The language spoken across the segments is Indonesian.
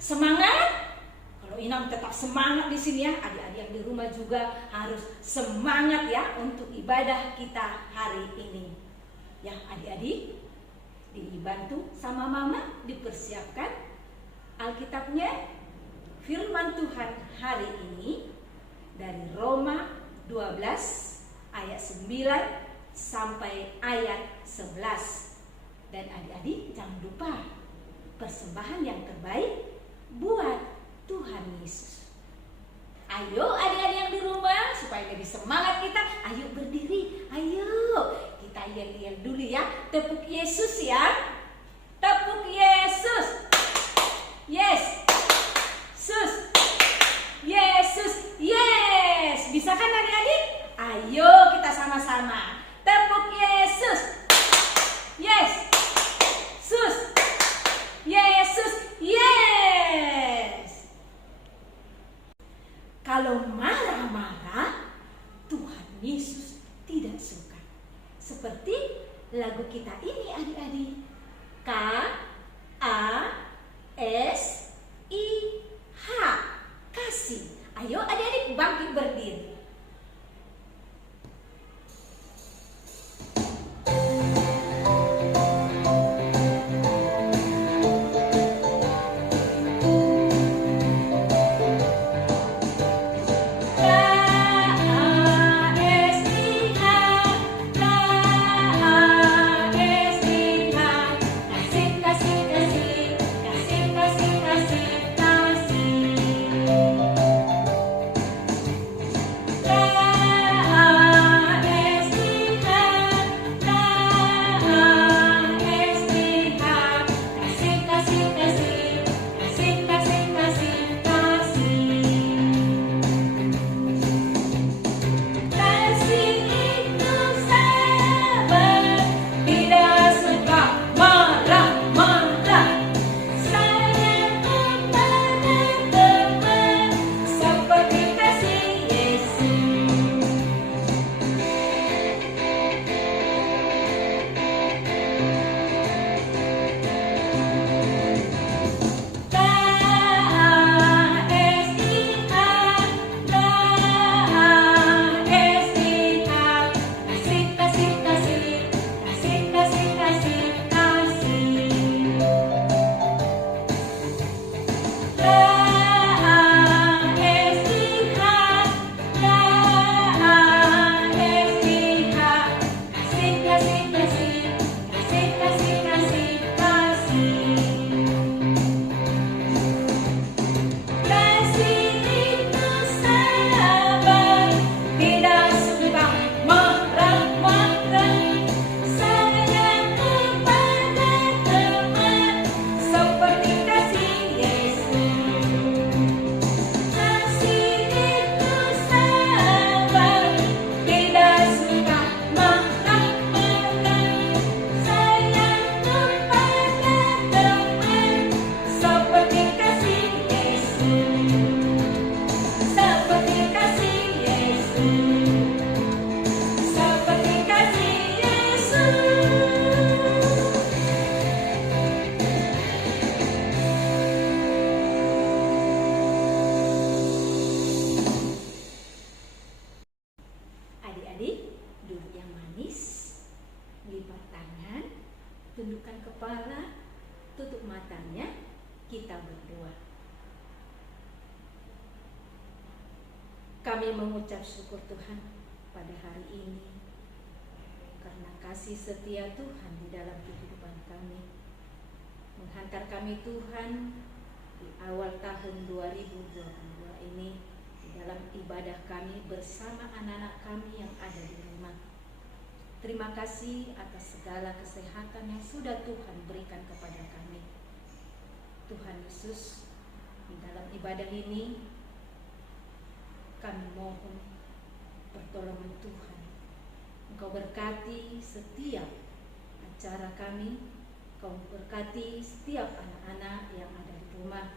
Semangat? Kalau Inam tetap semangat di sini ya, adik-adik yang di rumah juga harus semangat ya untuk ibadah kita hari ini. Ya adik-adik, dibantu sama mama dipersiapkan Alkitabnya. Firman Tuhan hari ini dari Roma 12 ayat 9 sampai ayat 11. Dan adik-adik jangan lupa persembahan yang terbaik buat Tuhan Yesus. Ayo adik-adik yang di rumah, supaya lebih semangat kita, ayo berdiri. Ayo kita yel-yel dulu ya. Tepuk Yesus ya. Tepuk Yesus. Yes. Sus. Yesus. Yes. Bisa kan adik-adik? Ayo kita sama-sama. Tepuk Yesus. Yes. Sus. Yesus. Yes. Kalau marah-marah, Tuhan Yesus tidak suka. Seperti lagu kita ini adik-adik. K-A-S-I-H. Kasih. Ayo adik-adik bangkit berdiri. tundukkan kepala, tutup matanya, kita berdoa. Kami mengucap syukur Tuhan pada hari ini karena kasih setia Tuhan di dalam kehidupan kami. Menghantar kami Tuhan di awal tahun 2022 ini di dalam ibadah kami bersama anak-anak kami yang ada di rumah. Terima kasih atas segala kesehatan yang sudah Tuhan berikan kepada kami. Tuhan Yesus, di dalam ibadah ini kami mohon pertolongan Tuhan. Engkau berkati setiap acara kami, Engkau berkati setiap anak-anak yang ada di rumah,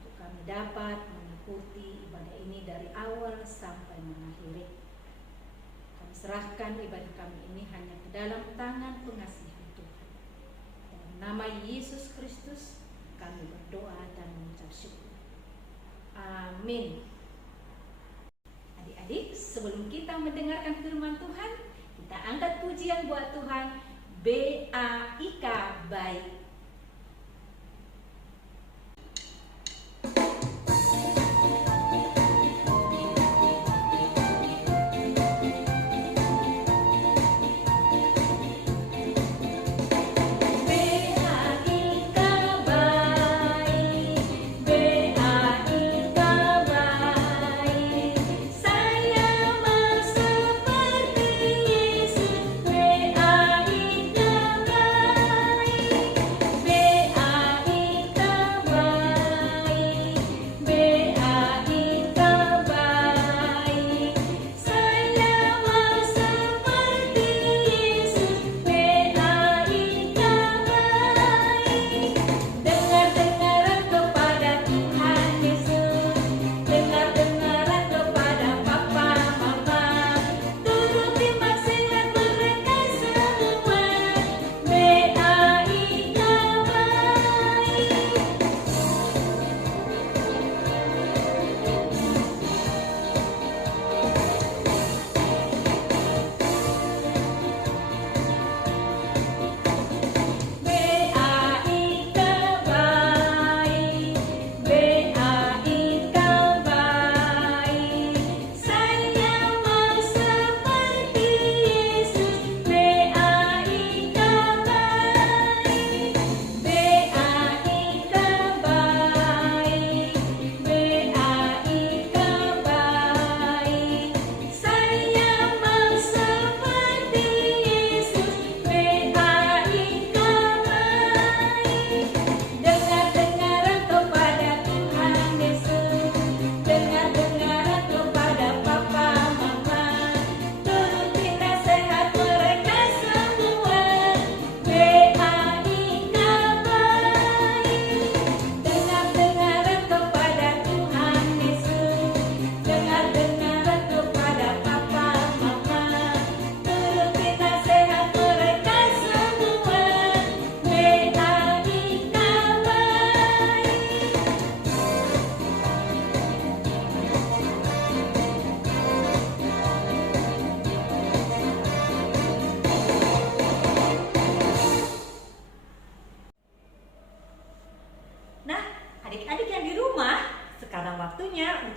untuk kami dapat mengikuti ibadah ini dari awal sampai mengakhiri. Kami serahkan ibadah kami ini hanya ke dalam tangan pengasihan Tuhan. Dalam nama Yesus Kristus kami berdoa dan mengucap syukur. Amin. Adik-adik, sebelum kita mendengarkan firman Tuhan, kita angkat pujian buat Tuhan. BAIK, baik.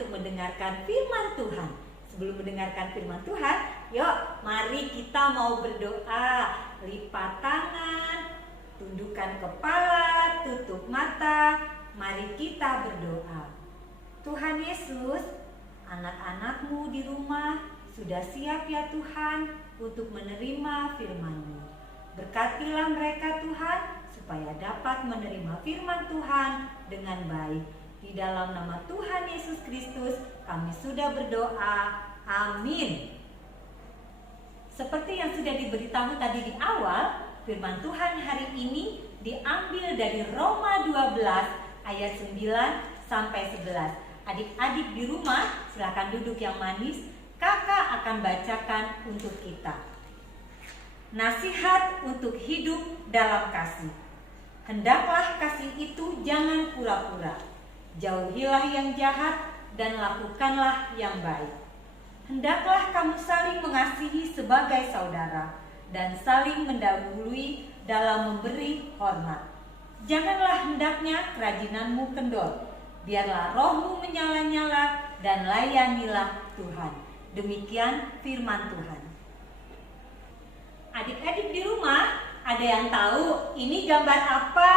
Mendengarkan firman Tuhan. Sebelum mendengarkan firman Tuhan, yuk mari kita mau berdoa. Lipat tangan, tundukkan kepala, tutup mata. Mari kita berdoa. Tuhan Yesus, anak-anak-Mu di rumah sudah siap ya Tuhan untuk menerima firman-Mu. Berkatilah mereka Tuhan supaya dapat menerima firman Tuhan dengan baik. Di dalam nama Tuhan Yesus Kristus kami sudah berdoa. Amin. Seperti yang sudah diberitahu tadi di awal, firman Tuhan hari ini diambil dari Roma 12 ayat 9 sampai 11. Adik-adik di rumah silakan duduk yang manis. Kakak akan bacakan untuk kita. Nasihat untuk hidup dalam kasih. Hendaklah kasih itu jangan pura-pura. Jauhilah yang jahat dan lakukanlah yang baik. Hendaklah kamu saling mengasihi sebagai saudara dan saling mendahului dalam memberi hormat. Janganlah hendaknya kerajinanmu kendor. Biarlah rohmu menyala-nyala dan layanilah Tuhan. Demikian firman Tuhan. Adik-adik di rumah, ada yang tahu ini gambar apa?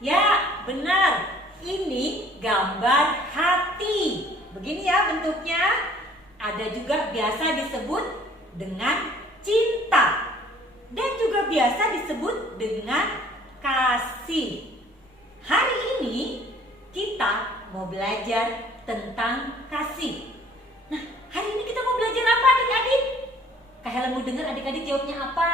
Ya, benar. Ini gambar hati. Begini ya bentuknya. Ada juga biasa disebut dengan cinta. Dan juga biasa disebut dengan kasih. Hari ini kita mau belajar tentang kasih. Nah, hari ini kita mau belajar apa adik-adik? Kak Helen mau dengar adik-adik jawabnya apa?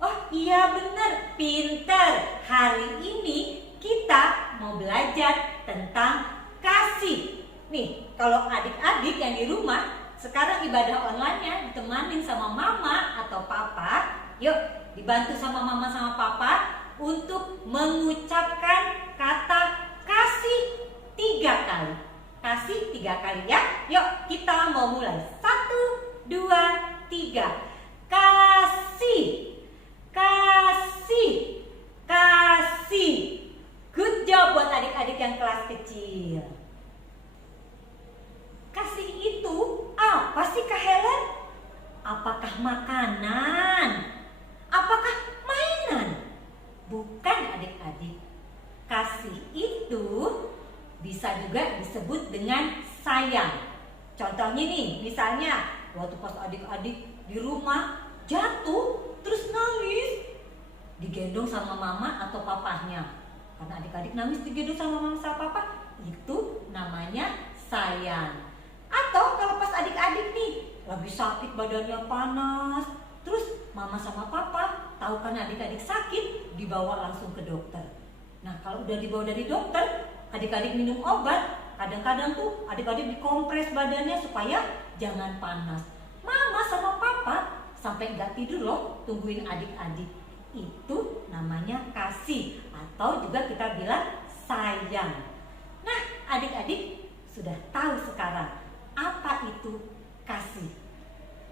Oh iya benar, pinter. Hari ini kita mau belajar tentang kasih. Nih, kalau adik-adik yang di rumah sekarang ibadah online-nya ditemanin sama mama atau papa, yuk dibantu sama mama sama papa untuk mengucapkan kata kasih 3 kali. Kasih 3 kali ya. Yuk kita mau mulai. 1, 2, 3. Kasih, kasih, kasih. Good job buat adik-adik yang kelas kecil. Kasih itu apa sih Kak Helen? Apakah makanan? Apakah mainan? Bukan adik-adik. Kasih itu bisa juga disebut dengan sayang. Contohnya nih, misalnya waktu pas adik-adik di rumah jatuh terus nangis, digendong sama mama atau papahnya. Karena adik-adik nangis digendong sama mama sama papa, itu namanya sayang. Atau kalau pas adik-adik nih lagi sakit, badannya panas, terus mama sama papa tahu kan adik-adik sakit, dibawa langsung ke dokter. Nah kalau udah dibawa dari dokter, adik-adik minum obat, kadang-kadang tuh adik-adik dikompres badannya supaya jangan panas. Mama sama papa sampai nggak tidur loh tungguin adik-adik. Itu namanya kasih atau juga kita bilang sayang. Nah adik-adik sudah tahu sekarang apa itu kasih.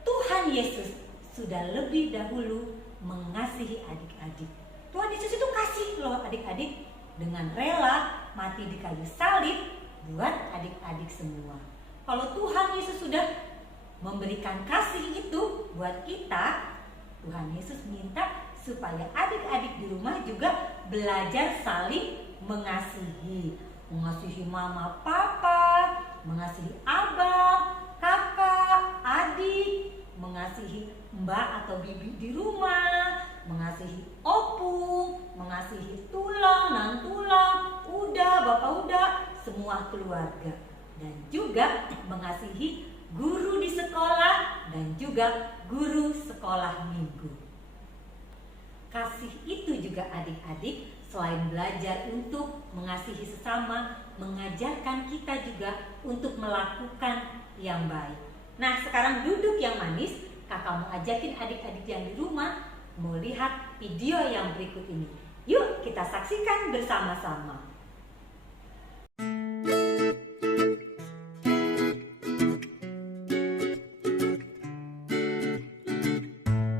Tuhan Yesus sudah lebih dahulu mengasihi adik-adik. Tuhan Yesus itu kasih loh adik-adik, dengan rela mati di kayu salib buat adik-adik semua. Kalau Tuhan Yesus sudah memberikan kasih itu buat kita, Tuhan Yesus minta supaya adik-adik di rumah juga belajar saling mengasihi. Mengasihi mama papa, mengasihi abang, kakak, adik, mengasihi mbak atau bibi di rumah, mengasihi opung, mengasihi tulang, nan tulang, udah, bapak udah, semua keluarga. Dan juga mengasihi guru di sekolah dan juga guru sekolah minggu. Kasih itu juga adik-adik selain belajar untuk mengasihi sesama, mengajarkan kita juga untuk melakukan yang baik. Nah sekarang duduk yang manis, kakak mau ajakin adik-adik yang di rumah mau lihat video yang berikut ini. Yuk kita saksikan bersama-sama.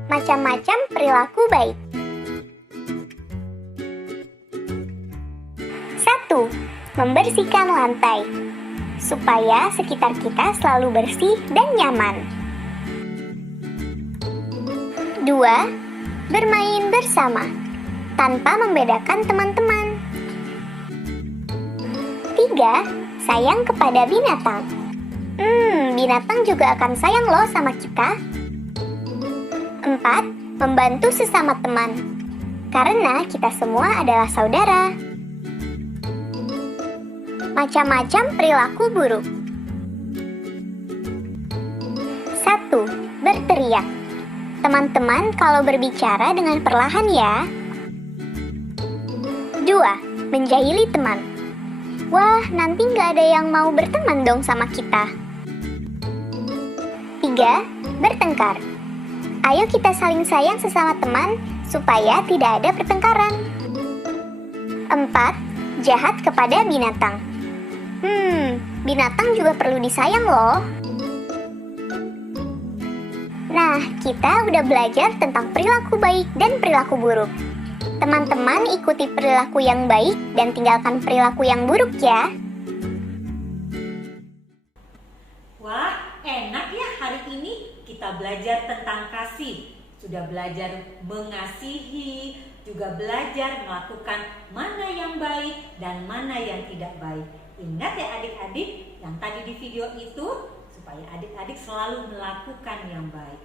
Macam-macam perilaku baik. 1. Membersihkan lantai supaya sekitar kita selalu bersih dan nyaman. 2. Bermain bersama tanpa membedakan teman-teman. 3. Sayang kepada binatang. Binatang juga akan sayang loh sama kita. 4. Membantu sesama teman karena kita semua adalah saudara. Macam-macam perilaku buruk. 1. Berteriak. Teman-teman kalau berbicara dengan perlahan ya. 2. Menjahili teman. Wah, nanti nggak ada yang mau berteman dong sama kita. 3. Bertengkar. Ayo kita saling sayang sesama teman supaya tidak ada pertengkaran. 4. Jahat kepada binatang. Binatang juga perlu disayang loh. Nah, kita udah belajar tentang perilaku baik dan perilaku buruk. Teman-teman ikuti perilaku yang baik dan tinggalkan perilaku yang buruk ya. Wah, enak ya hari ini kita belajar tentang kasih. Sudah belajar mengasihi, juga belajar melakukan mana yang baik dan mana yang tidak baik. Ingat ya adik-adik yang tadi di video itu, supaya adik-adik selalu melakukan yang baik.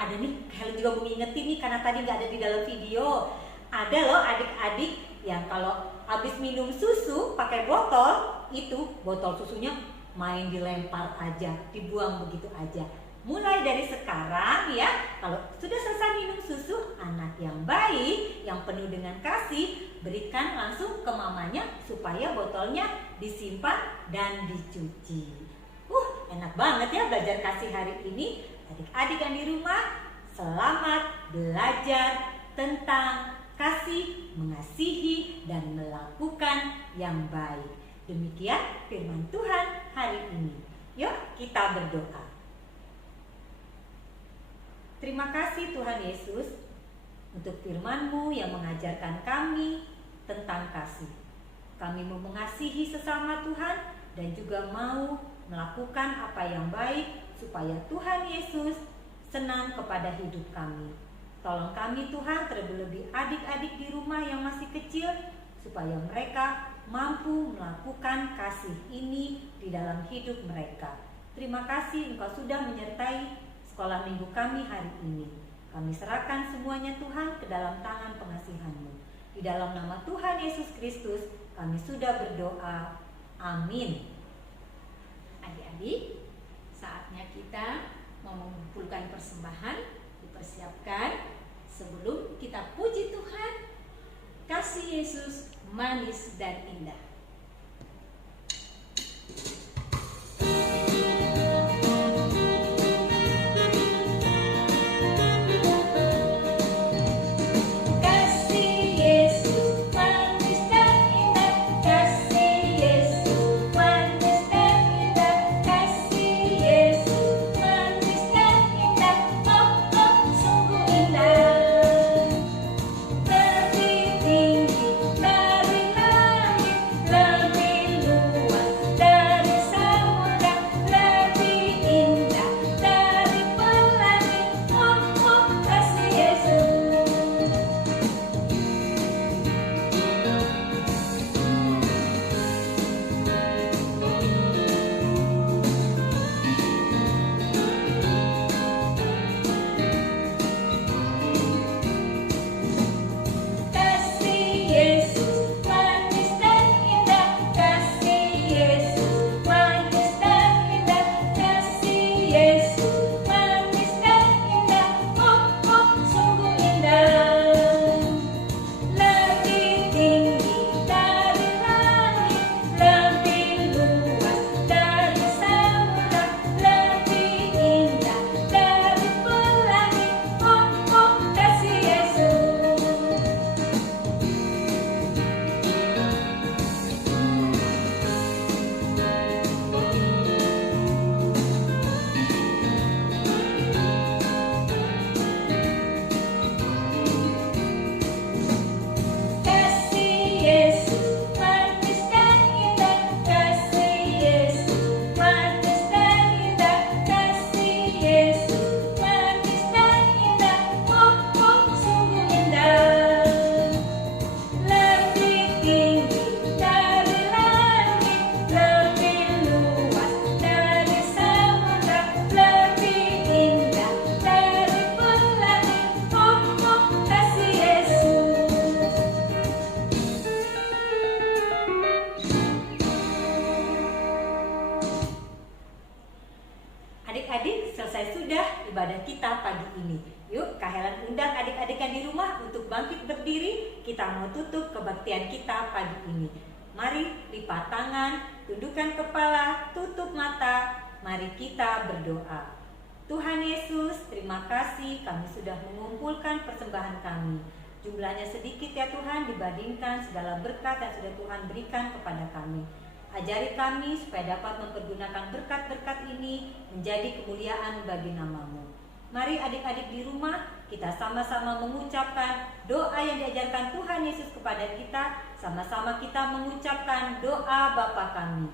Ada nih, kalian juga mau ngingetin nih karena tadi nggak ada di dalam video. Ada loh adik-adik yang kalau habis minum susu pakai botol, itu botol susunya main dilempar aja, dibuang begitu aja. Mulai dari sekarang ya, kalau sudah selesai minum susu, anak yang baik, yang penuh dengan kasih, berikan langsung ke mamanya supaya botolnya disimpan dan dicuci. Enak banget ya belajar kasih hari ini. Adik-adik yang di rumah, selamat belajar tentang kasih yang baik. Demikian firman Tuhan hari ini. Yuk kita berdoa. Terima kasih Tuhan Yesus untuk firman-Mu yang mengajarkan kami tentang kasih. Kami mau mengasihi sesama Tuhan dan juga mau melakukan apa yang baik supaya Tuhan Yesus senang kepada hidup kami. Tolong kami Tuhan, terlebih adik-adik di rumah yang masih kecil, supaya mereka mampu melakukan kasih ini di dalam hidup mereka. Terima kasih Engkau sudah menyertai sekolah minggu kami hari ini. Kami serahkan semuanya Tuhan ke dalam tangan pengasihan-Mu. Di dalam nama Tuhan Yesus Kristus kami sudah berdoa. Amin. Adik-adik, saatnya kita mau mengumpulkan persembahan. Dipersiapkan sebelum kita puji Tuhan. Kasih Yesus manis dan indah. Adik-adik, selesai sudah ibadah kita pagi ini. Yuk, Kak Helen undang adik-adik yang di rumah untuk bangkit berdiri. Kita mau tutup kebaktian kita pagi ini. Mari lipat tangan, tundukkan kepala, tutup mata. Mari kita berdoa. Tuhan Yesus, terima kasih kami sudah mengumpulkan persembahan kami. Jumlahnya sedikit ya Tuhan dibandingkan segala berkat yang sudah Tuhan berikan kepada kami. Ajari kami supaya dapat mempergunakan berkat-berkat ini menjadi kemuliaan bagi nama-Mu. Mari adik-adik di rumah kita sama-sama mengucapkan doa yang diajarkan Tuhan Yesus kepada kita. Sama-sama kita mengucapkan doa Bapa kami.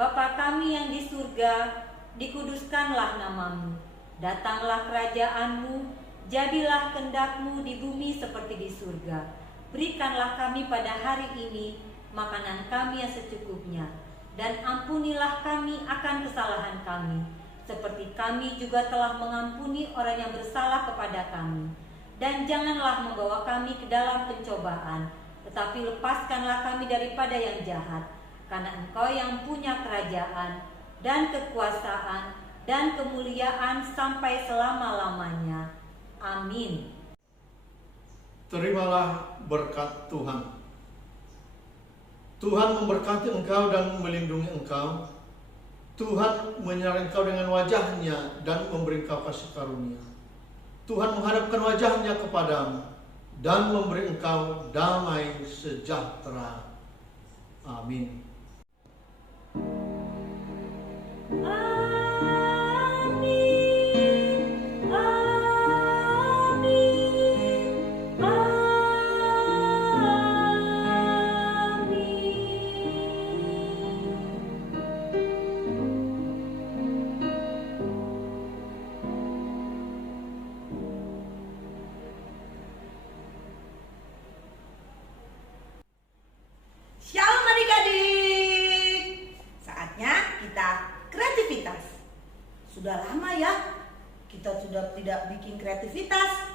Bapa kami yang di surga, dikuduskanlah nama-Mu. Datanglah kerajaan-Mu, jadilah kehendak-Mu di bumi seperti di surga. Berikanlah kami pada hari ini makanan kami yang secukupnya, dan ampunilah kami akan kesalahan kami, seperti kami juga telah mengampuni orang yang bersalah kepada kami. Dan janganlah membawa kami ke dalam pencobaan, tetapi lepaskanlah kami daripada yang jahat, karena Engkau yang punya kerajaan, dan kekuasaan, dan kemuliaan sampai selama-lamanya. Amin. Terimalah berkat Tuhan. Tuhan memberkati engkau dan melindungi engkau. Tuhan menyerang engkau dengan wajah-Nya dan memberi engkau kasih karunia. Tuhan menghadapkan wajah-Nya kepadamu dan memberi engkau damai sejahtera. Amin. Shalom adik-adik. Saatnya kita kreativitas. Sudah lama ya kita sudah tidak bikin kreativitas.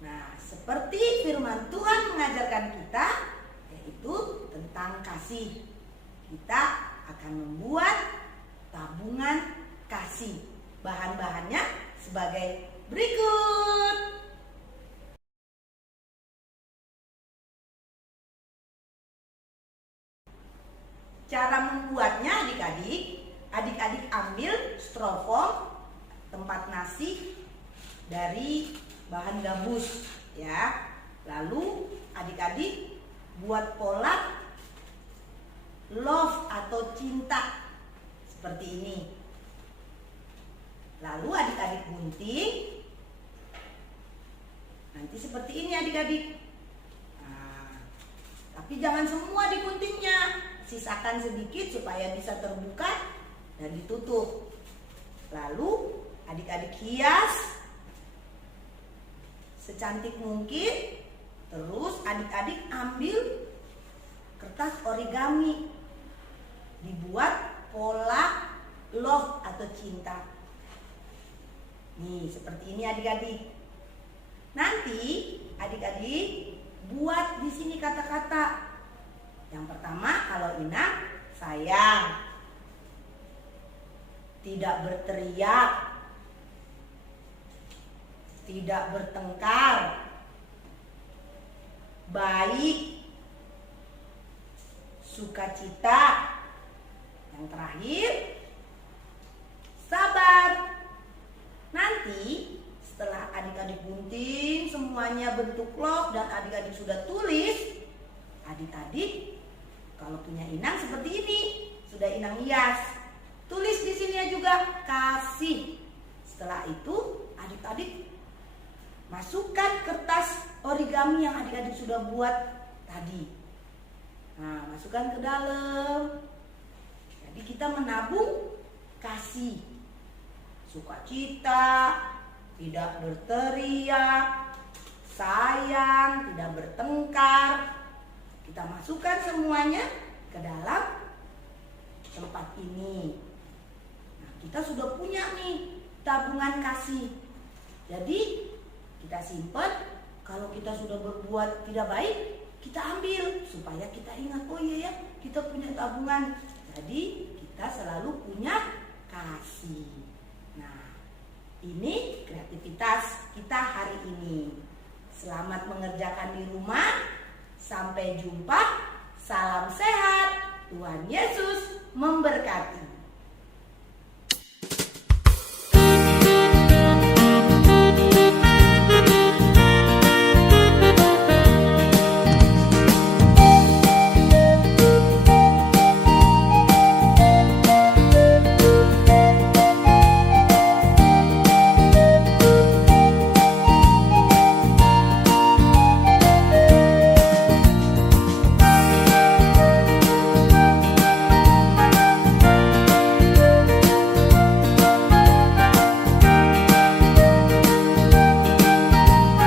Nah, seperti firman Tuhan mengajarkan kita, yaitu tentang kasih. Kita akan membuat tabungan kasih. Bahan-bahannya sebagai berikut. Cara membuatnya adik-adik ambil styrofoam tempat nasi dari bahan gabus ya. Lalu adik-adik buat pola love atau cinta seperti ini. Lalu adik-adik gunting. Nanti seperti ini adik-adik. Nah, tapi jangan semua diguntingnya. Sisakan sedikit supaya bisa terbuka dan ditutup. Lalu adik-adik hias secantik mungkin. Terus adik-adik ambil kertas origami, dibuat pola love atau cinta. Nih seperti ini adik-adik. Nanti adik-adik buat di sini kata-kata. Yang pertama, kalau Inang, sayang, tidak berteriak, tidak bertengkar, baik, sukacita. Yang terakhir, sabar. Nanti setelah adik-adik gunting semuanya bentuk love dan adik-adik sudah tulis, adik-adik kalau punya inang seperti ini, sudah inang hias, tulis di sini juga kasih. Setelah itu adik-adik masukkan kertas origami yang adik-adik sudah buat tadi. Nah, masukkan ke dalam. Jadi kita menabung kasih, sukacita, tidak berteriak, sayang, tidak bertengkar. Kita masukkan semuanya ke dalam tempat ini. Nah, kita sudah punya nih tabungan kasih. Jadi kita simpan. Kalau kita sudah berbuat tidak baik, kita ambil supaya kita ingat, oh iya ya, kita punya tabungan. Jadi kita selalu punya kasih. Nah, ini kreativitas kita hari ini. Selamat mengerjakan di rumah. Sampai jumpa, salam sehat, Tuhan Yesus memberkati.